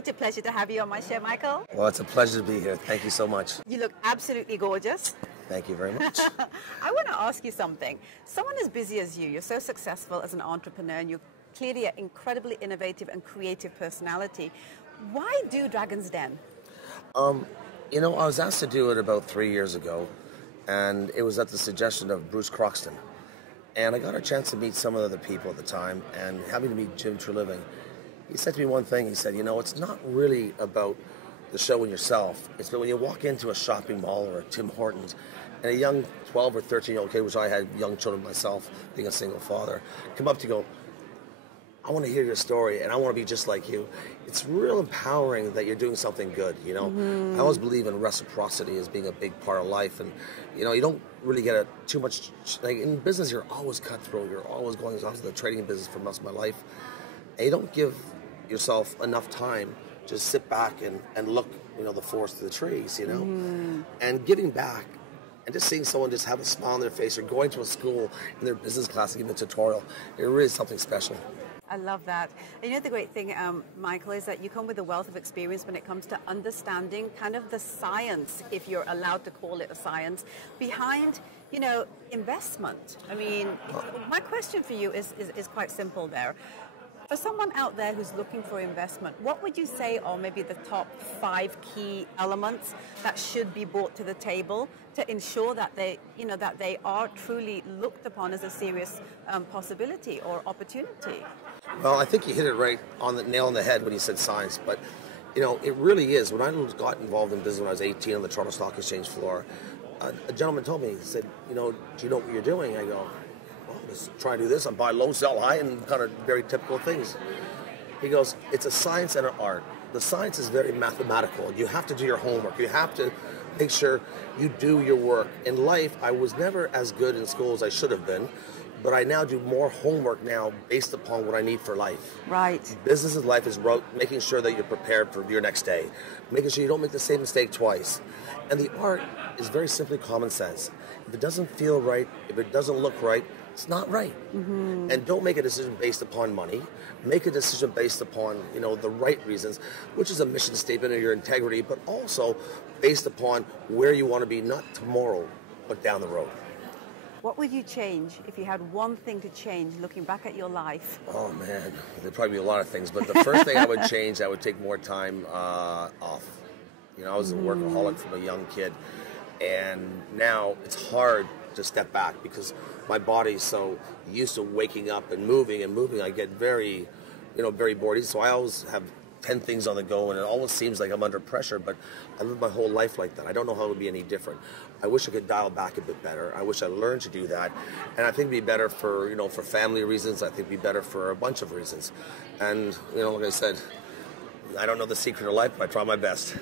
such a pleasure to have you on my show, Michael. Well, it's a pleasure to be here. Thank you so much. You look absolutely gorgeous. Thank you very much. I want to ask you something. Someone as busy as you're so successful as an entrepreneur, and you're clearly an incredibly innovative and creative personality. Why do Dragon's Den? You know, I was asked to do it about 3 years ago, and it was at the suggestion of Bruce Croxton. And I got a chance to meet some of the people at the time, and having to meet Jim Treliving, he said to me one thing. He said, you know, it's not really about the show and yourself. It's about when you walk into a shopping mall or a Tim Hortons, and a young 12 or 13-year-old kid, which I had young children myself, being a single father, come up to go, I want to hear your story, and I want to be just like you. It's real empowering that you're doing something good, you know. I always believe in reciprocity as being a big part of life, and, you know, you don't really get too much, like in business, you're always cutthroat, you're always going, I was in the trading business for most of my life, and you don't give yourself enough time to sit back and look, you know, the forest through the trees, you know. And giving back, and just seeing someone just have a smile on their face, or going to a school in their business class and giving a tutorial, it really is something special. I love that. And you know, the great thing, Michael, is that you come with a wealth of experience when it comes to understanding kind of the science, if you're allowed to call it a science, behind, you know, investment. I mean, my question for you is quite simple there. For someone out there who's looking for investment, what would you say are maybe the top 5 key elements that should be brought to the table to ensure that they, you know, that they are truly looked upon as a serious possibility or opportunity? Well, I think you hit it right on the nail on the head when you said science, but you know, it really is. When I got involved in business when I was 18 on the Toronto Stock Exchange floor, a gentleman told me, he said, you know, do you know what you're doing? I go, well, let's try to do this. I buy low, sell high, and kind of very typical things. He goes, it's a science and an art. The science is very mathematical. You have to do your homework. You have to make sure you do your work. In life, I was never as good in school as I should have been, but I now do more homework now based upon what I need for life. Right. Business in life is about making sure that you're prepared for your next day, making sure you don't make the same mistake twice. And the art is very simply common sense. If it doesn't feel right, if it doesn't look right, it's not right. And don't make a decision based upon money. Make a decision based upon, you know, the right reasons, which is a mission statement of your integrity, but also based upon where you want to be, not tomorrow, but down the road. What would you change if you had one thing to change looking back at your life? Oh, man, there'd probably be a lot of things, but the first thing I would change, I would take more time off. You know, I was a workaholic from a young kid, and now it's hard to step back because my body's so used to waking up and moving, I get very, you know, very bored. So I always have 10 things on the go, and it always seems like I'm under pressure, but I live my whole life like that. I don't know how it would be any different. I wish I could dial back a bit better. I wish I learned to do that, and I think it'd be better for, you know, for family reasons. I think it'd be better for a bunch of reasons. And, you know, like I said, I don't know the secret of life, but I try my best.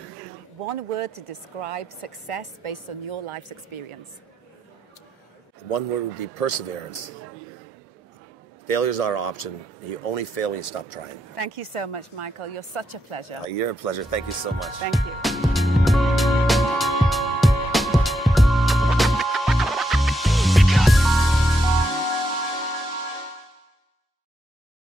One word to describe success based on your life's experience. One word would be perseverance. Failure's not an option. You only fail when you stop trying. Thank you so much, Michael. You're such a pleasure. You're a pleasure. Thank you so much. Thank you.